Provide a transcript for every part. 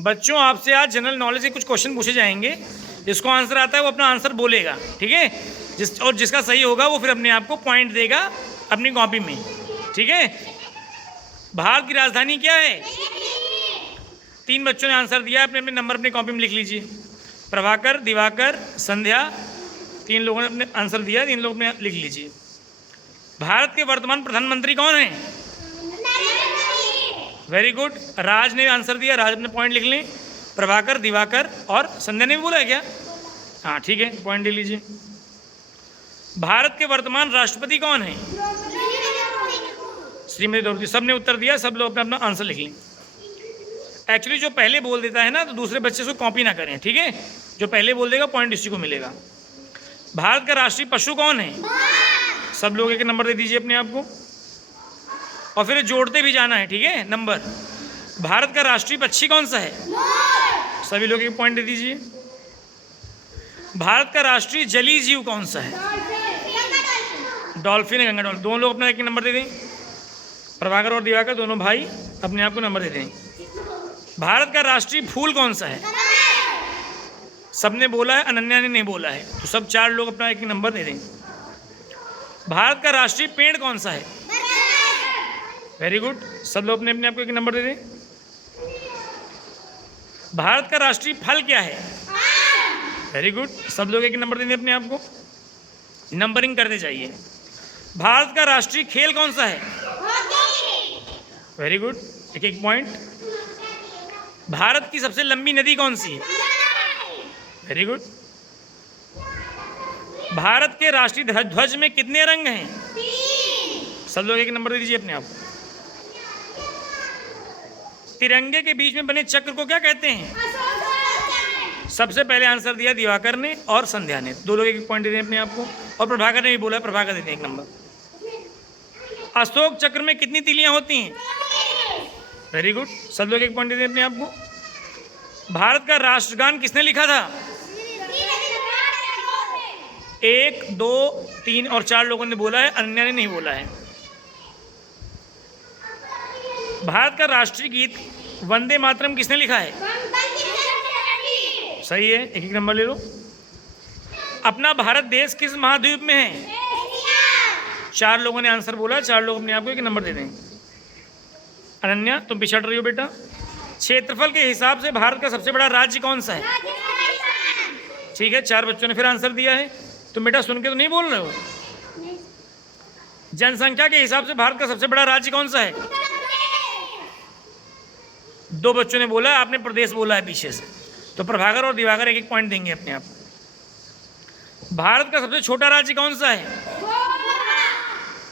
बच्चों आपसे आज जनरल नॉलेज के कुछ क्वेश्चन पूछे जाएंगे। जिसको आंसर आता है वो अपना आंसर बोलेगा, ठीक है। जिसका सही होगा वो फिर अपने आप को पॉइंट देगा अपनी कॉपी में, ठीक है। भारत की राजधानी क्या है? 3 बच्चों ने आंसर दिया, अपने अपने नंबर अपनी कॉपी में लिख लीजिए। प्रभाकर, दिवाकर, संध्या, 3 लोगों ने अपने आंसर दिया, 3 लोग अपने लिख लीजिए। भारत के वर्तमान प्रधानमंत्री कौन है? Very good. राज ने आंसर दिया, राज अपने पॉइंट लिख लें। प्रभाकर, दिवाकर और संध्या ने भी बोला है क्या? हाँ ठीक है, पॉइंट ले लीजिए। भारत के वर्तमान राष्ट्रपति कौन है? श्रीमती द्रौपदी। सब ने उत्तर दिया, सब लोग अपना अपना आंसर लिख लें। एक्चुअली जो पहले बोल देता है ना, तो दूसरे बच्चे से कॉपी ना करें, ठीक है। जो पहले बोल देगा पॉइंट इसी को मिलेगा। भारत का राष्ट्रीय पशु कौन है? सब लोग एक नंबर दे दीजिए अपने आप को, और फिर जोड़ते भी जाना है, ठीक है नंबर। भारत का राष्ट्रीय पक्षी कौन सा है? सभी लोग एक पॉइंट दे दीजिए। भारत का राष्ट्रीय जलीय जीव कौन सा है? डॉल्फिन है, गंगा डॉल्फिन। दोनों लोग अपना एक नंबर दे दें। प्रभाकर और दिवाकर दोनों भाई अपने आप को नंबर दे दें। भारत का राष्ट्रीय फूल कौन सा है? सबने बोला है, अनन्या ने नहीं बोला है, तो सब 4 लोग अपना एक नंबर दे दें। भारत का राष्ट्रीय पेड़ कौन सा है? वेरी गुड, सब लोग अपने अपने आप को एक नंबर दे दें। भारत का राष्ट्रीय फल क्या है? वेरी गुड, सब लोग एक नंबर दे दें अपने आप को। नंबरिंग करते जाइए। भारत का राष्ट्रीय खेल कौन सा है? वेरी गुड, एक एक पॉइंट। भारत की सबसे लंबी नदी कौन सी है? Very good. भारत के राष्ट्रीय ध्वज में कितने रंग हैं? सब लोग एक नंबर दे दीजिए अपने आप को। तिरंगे के बीच में बने चक्र को क्या कहते हैं? सबसे पहले आंसर दिया दिवाकर ने और संध्या ने, 2 लोग एक पॉइंट दे दें अपने आप को। और प्रभाकर ने भी बोला, प्रभाकर देते हैं एक नंबर। अशोक चक्र में कितनी तीलियां होती हैं? वेरी गुड, सब लोग एक पॉइंट दे दें अपने आप को। भारत का राष्ट्रगान किसने लिखा था? 1, 2, 3 और 4 लोगों ने बोला है, अनन्या ने नहीं बोला है। भारत का राष्ट्रीय गीत वंदे मातरम किसने लिखा है? सही है, एक एक नंबर ले लो। अपना भारत देश किस महाद्वीप में है? 4 लोगों ने आंसर बोला, 4 लोग अपने आप को एक नंबर दे दें। अनन्या तुम पिछड़ रही हो बेटा। क्षेत्रफल के हिसाब से भारत का सबसे बड़ा राज्य कौन सा है? ठीक है, 4 बच्चों ने फिर आंसर दिया है। तुम बेटा सुन के तो नहीं बोल रहे हो? जनसंख्या के हिसाब से भारत का सबसे बड़ा राज्य कौन सा है? 2 बच्चों ने बोला, आपने प्रदेश बोला है पीछे से, तो प्रभाकर और दिवाकर एक एक पॉइंट देंगे अपने आप। भारत का सबसे छोटा राज्य कौन सा है?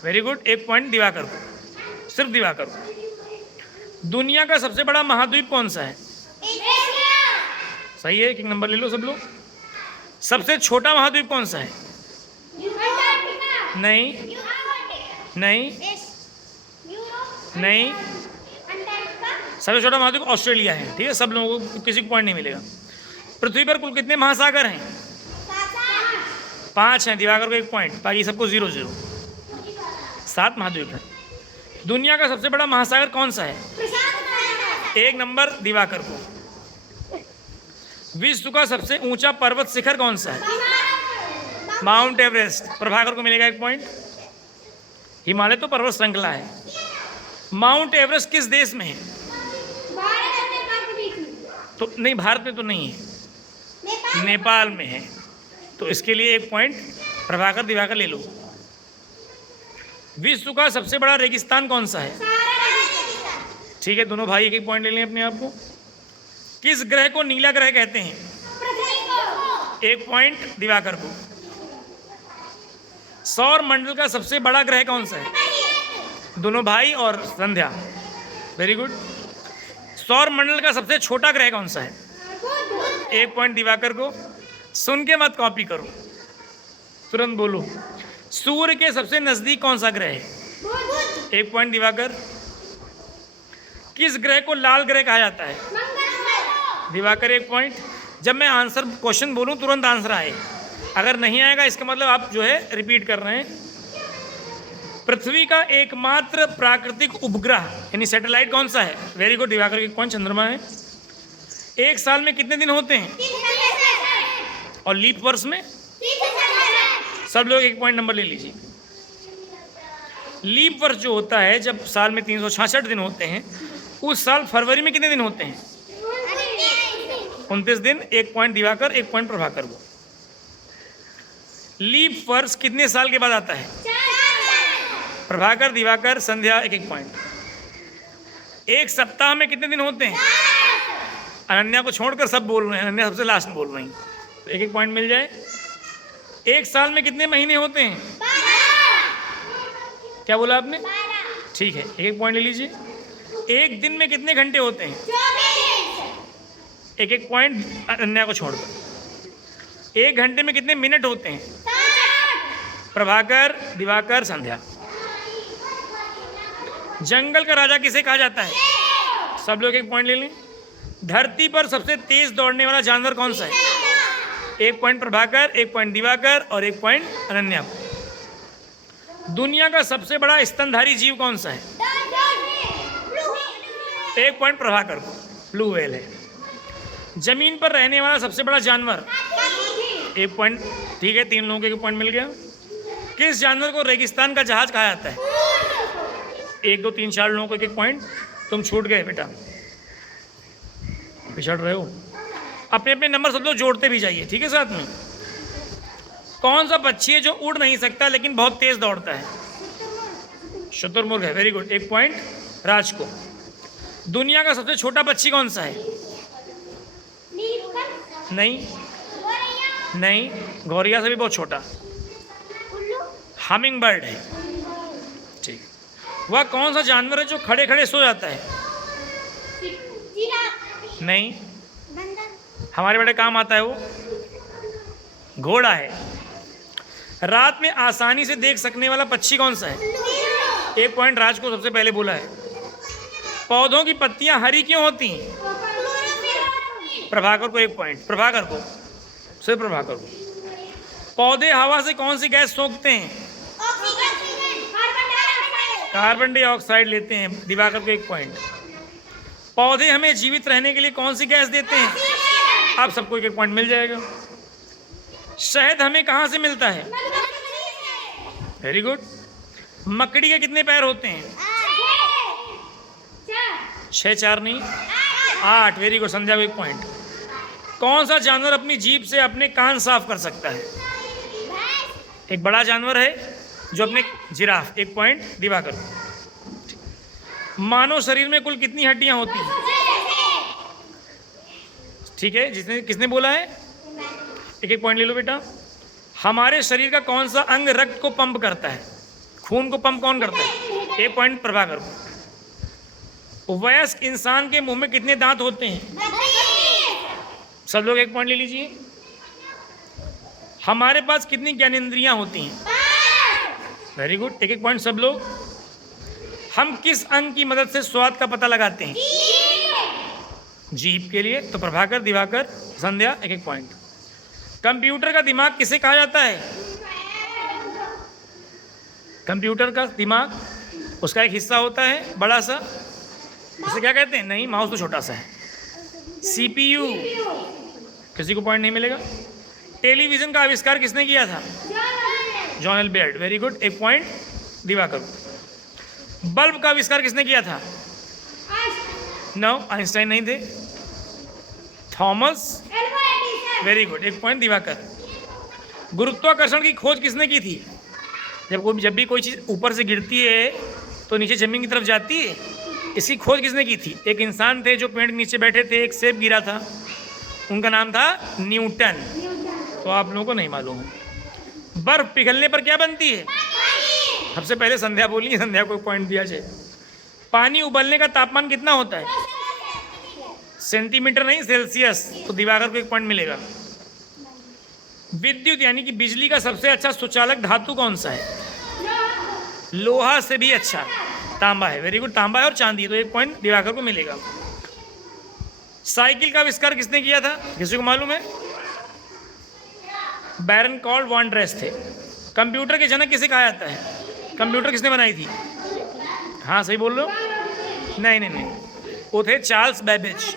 वेरी गुड, 1 पॉइंट दिवाकर को, सिर्फ दिवाकर को। दुनिया का सबसे बड़ा महाद्वीप कौन सा है? सही है, एक नंबर ले लो सब लोग। सबसे छोटा महाद्वीप कौन सा है? नहीं नहीं नहीं, सबसे छोटा महाद्वीप ऑस्ट्रेलिया है, ठीक है। सब लोगों को किसी को पॉइंट नहीं मिलेगा। पृथ्वी पर कुल कितने महासागर हैं? 5 हैं, दिवाकर को 1 पॉइंट, बाकी सबको 0 0। 7 महाद्वीप हैं। दुनिया का सबसे बड़ा महासागर कौन सा है? 1 नंबर दिवाकर को। विश्व का सबसे ऊंचा पर्वत शिखर कौन सा है? माउंट एवरेस्ट, प्रभाकर को मिलेगा 1 पॉइंट। हिमालय तो पर्वत श्रृंखला है। माउंट एवरेस्ट किस देश में है? तो नहीं, भारत में तो नहीं है, नेपाल में है, तो इसके लिए 1 पॉइंट प्रभाकर दिवाकर ले लो। विश्व का सबसे बड़ा रेगिस्तान कौन सा है? ठीक है, दोनों भाई एक एक पॉइंट ले लें अपने आप को। किस ग्रह को नीला ग्रह कहते हैं? 1 पॉइंट दिवाकर को। सौर मंडल का सबसे बड़ा ग्रह कौन सा है? दोनों भाई और संध्या, वेरी गुड। सौर मंडल का सबसे छोटा ग्रह कौन सा है? 1 पॉइंट दिवाकर को। सुन के मत कॉपी करो, तुरंत बोलो। सूर्य के सबसे नजदीक कौन सा ग्रह है? 1 पॉइंट दिवाकर। किस ग्रह को लाल ग्रह कहा जाता है? दिवाकर 1 पॉइंट। जब मैं आंसर क्वेश्चन बोलूं तुरंत आंसर आए, अगर नहीं आएगा इसका मतलब आप जो है रिपीट कर रहे हैं। पृथ्वी का एकमात्र प्राकृतिक उपग्रह यानी सैटेलाइट कौन सा है? Very good Diwakar, 1 point. चंद्रमा है। एक साल में कितने दिन होते हैं? और लीप वर्ष में? सब लोग एक पॉइंट नंबर ले लीजिए। लीप वर्ष जो होता है, जब साल में 366 दिन होते हैं, उस साल फरवरी में कितने दिन होते हैं? 29 दिन। एक पॉइंट दिवाकर, एक पॉइंट प्रभाकर को। लीप वर्ष कितने साल के बाद आता है? प्रभाकर, दिवाकर, संध्या, एक एक पॉइंट। एक सप्ताह में कितने दिन होते हैं? अनन्या को छोड़कर सब बोल रहे हैं, अनन्या सबसे लास्ट में बोल रही, तो एक एक पॉइंट मिल जाए। एक साल में कितने महीने होते हैं? क्या बोला आपने? ठीक है, एक एक पॉइंट ले लीजिए। एक दिन में कितने घंटे होते हैं? एक एक पॉइंट अनन्या को छोड़कर। एक घंटे में कितने मिनट होते हैं? प्रभाकर, दिवाकर, संध्या। जंगल का राजा किसे कहा जाता है? सब लोग एक पॉइंट ले लें। धरती पर सबसे तेज दौड़ने वाला जानवर कौन सा है? एक पॉइंट प्रभाकर, एक पॉइंट दिवाकर और एक पॉइंट अनन्या। दुनिया का सबसे बड़ा स्तनधारी जीव कौन सा है? एक पॉइंट प्रभाकर को, ब्लू व्हेल है। जमीन पर रहने वाला सबसे बड़ा जानवर? एक पॉइंट, ठीक है, 3 लोगों को एक पॉइंट मिल गया। किस जानवर को रेगिस्तान का जहाज कहा जाता है? 1 2 3 4 लोगों को एक एक पॉइंट। तुम छूट गए बेटा, पिछड़ रहे हो। अपने अपने नंबर सब लोग जोड़ते भी जाइए, ठीक है साथ में। कौन सा पक्षी है जो उड़ नहीं सकता लेकिन बहुत तेज दौड़ता है? शुतुरमुर्ग है, वेरी गुड, एक पॉइंट राज को। दुनिया का सबसे छोटा पक्षी कौन सा है? नहीं नहीं, गौरिया से भी बहुत छोटा, हमिंग बर्ड है। ठीक, वह कौन सा जानवर है जो खड़े खड़े सो जाता है? नहीं, हमारे बड़े काम आता है वो, घोड़ा है। रात में आसानी से देख सकने वाला पक्षी कौन सा है? एक पॉइंट राज को सबसे पहले बोला है। पौधों की पत्तियां हरी क्यों होती हैं? प्रभाकर को एक पॉइंट, प्रभाकर को, सिर्फ प्रभाकर को। पौधे हवा से कौन सी गैस सोखते हैं? कार्बन डाइऑक्साइड लेते हैं, दिवाकर को एक पॉइंट। पौधे हमें जीवित रहने के लिए कौन सी गैस देते हैं? आप सबको एक एक पॉइंट मिल जाएगा। शहद हमें कहाँ से मिलता है? Very good. मकड़ी के कितने पैर होते हैं? 6 4 नहीं 8, वेरी गुड, संध्या को एक पॉइंट। कौन सा जानवर अपनी जीभ से अपने कान साफ कर सकता है? एक बड़ा जानवर है जो अपने, जिराफ, एक पॉइंट दिवाकर। मानव शरीर में कुल कितनी हड्डियां होती हैं? ठीक है, जिसने किसने बोला है? एक एक पॉइंट ले लो बेटा। हमारे शरीर का कौन सा अंग रक्त को पंप करता है? खून को पंप कौन करता है? एक पॉइंट प्रभाकर को। वयस्क इंसान के मुंह में कितने दांत होते हैं? सब लोग एक पॉइंट ले लीजिए। हमारे पास कितनी ज्ञानेंद्रियां होती हैं? वेरी गुड, एक एक पॉइंट सब लोग। हम किस अंग की मदद से स्वाद का पता लगाते हैं? जीभ के लिए, तो प्रभाकर, दिवाकर, संध्या, एक एक पॉइंट। कंप्यूटर का दिमाग किसे कहा जाता है? कंप्यूटर का दिमाग, उसका एक हिस्सा होता है बड़ा सा, उसे क्या कहते हैं? नहीं, माउस तो छोटा सा है, CPU। किसी को पॉइंट नहीं मिलेगा। टेलीविजन का आविष्कार किसने किया था? जॉन एल्बर्ट, वेरी गुड, एक पॉइंट दिवाकर। बल्ब का आविष्कार किसने किया था? नो, आइंस्टाइन नहीं थे, थॉमस, वेरी गुड, एक पॉइंट दिवाकर। गुरुत्वाकर्षण की खोज किसने की थी? जब भी कोई चीज़ ऊपर से गिरती है तो नीचे जमीन की तरफ जाती है, इसकी खोज किसने की थी? एक इंसान थे जो पेड़ के नीचे बैठे थे, एक सेब गिरा था, उनका नाम था न्यूटन। तो आप लोगों को नहीं मालूम है। बर्फ पिघलने पर क्या बनती है? सबसे पहले संध्या बोली, संध्या को पॉइंट दिया जाए। पानी उबलने का तापमान कितना होता है? सेंटीमीटर नहीं, सेल्सियस, तो दिवाकर को एक पॉइंट मिलेगा। विद्युत यानी कि बिजली का सबसे अच्छा सुचालक धातु कौन सा है? लोहा से भी अच्छा तांबा है, वेरी गुड, तांबा है और चांदी, तो एक पॉइंट दिवाकर को मिलेगा। साइकिल का आविष्कार किसने किया था? किसी को मालूम है? बैरन कार्ल वॉन ड्रेस थे। कंप्यूटर के जनक किसे कहा जाता है? कंप्यूटर किसने बनाई थी? हाँ सही बोल रहे हो। नहीं, वो थे चार्ल्स बेबेज।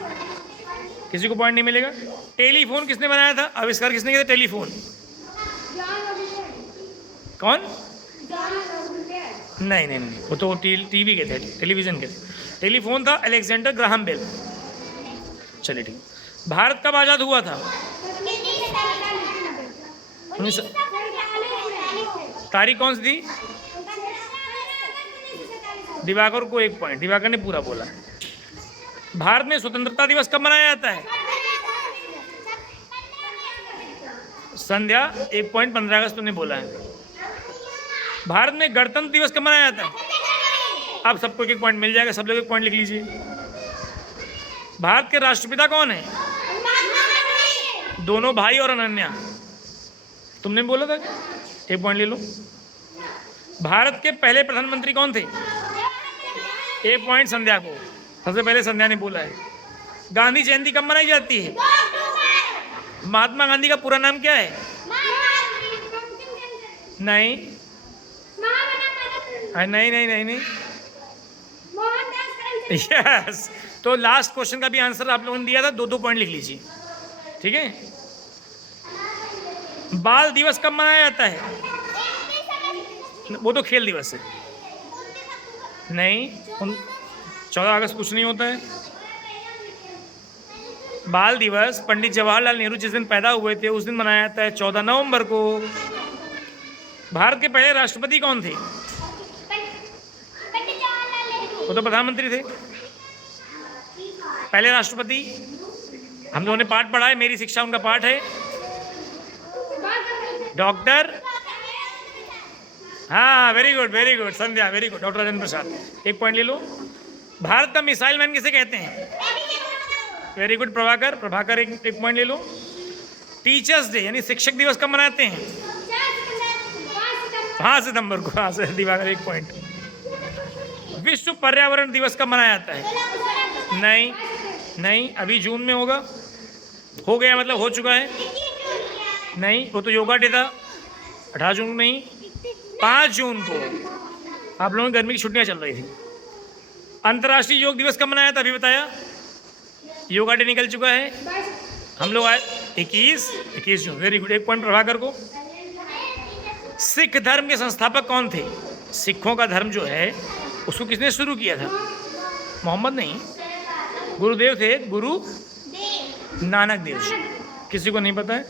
किसी को पॉइंट नहीं मिलेगा। टेलीफोन किसने बनाया था, आविष्कार किसने किया था टेलीफोन? कौन? नहीं नहीं नहीं, वो तो टीवी के थे, टेलीविजन के थे। टेलीफोन था अलेक्जेंडर ग्राहम बेल। चलिए ठीक। भारत कब आज़ाद हुआ था? तारीख कौन सी थी? दिवाकर को 1 पॉइंट, दिवाकर ने पूरा बोला। भारत में स्वतंत्रता दिवस कब मनाया जाता है? संध्या 1 पॉइंट, 15 अगस्त तुमने बोला है। भारत में गणतंत्र दिवस कब मनाया जाता है? अब सबको 1 पॉइंट मिल जाएगा, सब लोग 1 पॉइंट लिख लीजिए। भारत के राष्ट्रपिता कौन है? दोनों भाई और अनन्या। तुमने बोला था, 1 पॉइंट ले लो। भारत के पहले प्रधानमंत्री कौन थे? 1 पॉइंट संध्या को, सबसे पहले संध्या ने बोला है। गांधी जयंती कब मनाई जाती है? महात्मा गांधी का पूरा नाम क्या है? नहीं नहीं नहीं नहीं नहीं, यस। तो लास्ट क्वेश्चन का भी आंसर आप लोगों ने दिया था, 2-2 पॉइंट लिख लीजिए, ठीक है। बाल दिवस कब मनाया जाता है? वो तो खेल दिवस है। नहीं, 14 अगस्त कुछ नहीं होता है। बाल दिवस पंडित जवाहरलाल नेहरू जिस दिन पैदा हुए थे उस दिन मनाया जाता है, 14 नवंबर को। भारत के पहले राष्ट्रपति कौन थे? वो तो प्रधानमंत्री थे। पहले राष्ट्रपति हम लोगों ने पाठ पढ़ा है, मेरी शिक्षा उनका पाठ है, डॉक्टर, हाँ वेरी गुड संध्या, very good, doctor Rajendra Prasad. 1 point ले लो। भारत का मिसाइल मैन किसे कहते हैं? वेरी गुड प्रभाकर 1 पॉइंट ले लो। टीचर्स डे यानी शिक्षक दिवस कब मनाते हैं? 5 सितंबर को। हाँ से दिवाकर 1 पॉइंट। विश्व पर्यावरण दिवस कब मनाया जाता है? नहीं, अभी जून में होगा, हो गया मतलब हो चुका है। नहीं, वो तो योगा डे था, 18 जून नहीं, 5 जून को। आप लोगों की गर्मी की छुट्टियां चल रही थी। अंतर्राष्ट्रीय योग दिवस कब मनाया था? अभी बताया, योगा डे निकल चुका है। हम लोग आए 21 जून। वेरी गुड, 1 पॉइंट प्रभाकर को। सिख धर्म के संस्थापक कौन थे? सिखों का धर्म जो है उसको किसने शुरू किया था? मोहम्मद नहीं, गुरुदेव थे, गुरु नानक देव जी। किसी को नहीं पता है?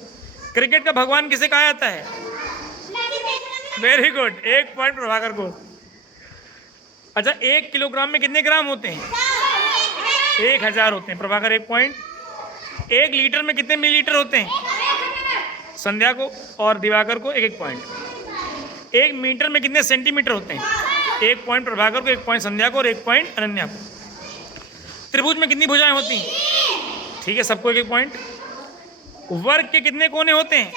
क्रिकेट का भगवान किसे कहा जाता है? वेरी गुड, 1 पॉइंट प्रभाकर को। अच्छा, 1 किलोग्राम में कितने ग्राम होते हैं? 1000 होते हैं। प्रभाकर 1 पॉइंट। 1 लीटर में कितने मिलीलीटर होते हैं? संध्या को और दिवाकर को 1 पॉइंट। 1 मीटर में कितने सेंटीमीटर होते हैं? 1 पॉइंट प्रभाकर को, 1 पॉइंट संध्या को और 1 पॉइंट अनन्या को। त्रिभुज में कितनी भुजाएं होती हैं? ठीक है, सबको 1 पॉइंट। वर्ग के कितने कोने होते हैं?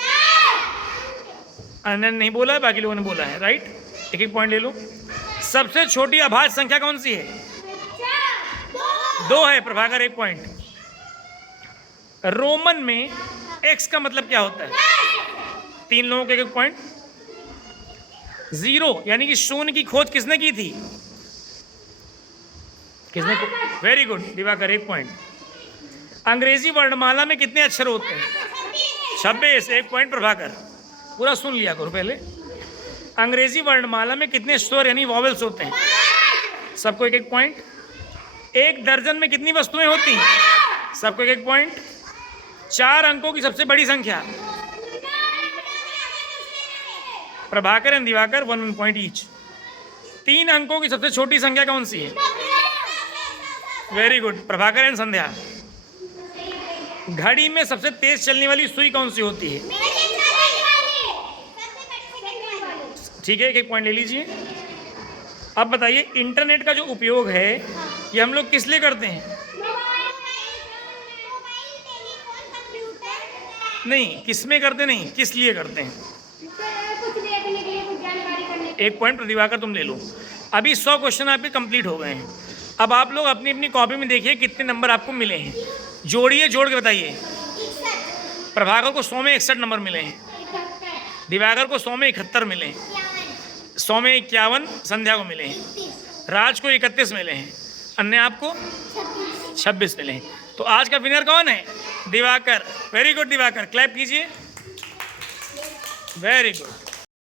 अनन्या नहीं बोला है, बाकी लोगों ने बोला है, राइट। 1 पॉइंट ले लो। सबसे छोटी अभाज्य संख्या कौन सी है? 2 है। प्रभाकर 1 पॉइंट। रोमन में x का मतलब क्या होता है? 3 लोगों के 1 पॉइंट। 0 यानी कि शून्य की खोज किसने की थी? किसने? Very good Diwakar 1 point. अंग्रेजी वर्णमाला में कितने अक्षर होते हैं? 26। 1 पॉइंट प्रभाकर। पूरा सुन लिया करो पहले। अंग्रेजी वर्णमाला में कितने स्वर यानी वॉवेल्स होते हैं? सबको 1 पॉइंट। 1 दर्जन में कितनी वस्तुएं होती हैं? सबको 1 पॉइंट। 4 अंकों की सबसे बड़ी संख्या? Prabhakar and Diwakar 1 point each. 3 अंकों की सबसे छोटी संख्या कौन सी है? वेरी गुड प्रभाकर एंड संध्या। घड़ी में सबसे तेज चलने वाली सुई कौन सी होती है? ठीक है, 1 पॉइंट ले लीजिए। अब बताइए, इंटरनेट का जो उपयोग है ये हम लोग किस लिए करते हैं? नहीं, किस में करते नहीं, किस लिए करते हैं? 1 पॉइंट प्रतिभाकर तुम ले लो। अभी 100 क्वेश्चन आपके कंप्लीट हो गए हैं। अब आप लोग अपनी अपनी कॉपी में देखिए कितने नंबर आपको मिले हैं, जोड़िए, जोड़ के बताइए। प्रभाकर को 100 में 61 नंबर मिले हैं, दिवाकर को 100 में 71 मिले हैं, 100 में 51 संध्या को मिले हैं, राज को 31 मिले हैं, अन्य आपको 26 मिले हैं। तो आज का विनर कौन है? Divakar. Very good Divakar, clap कीजिए। Very good.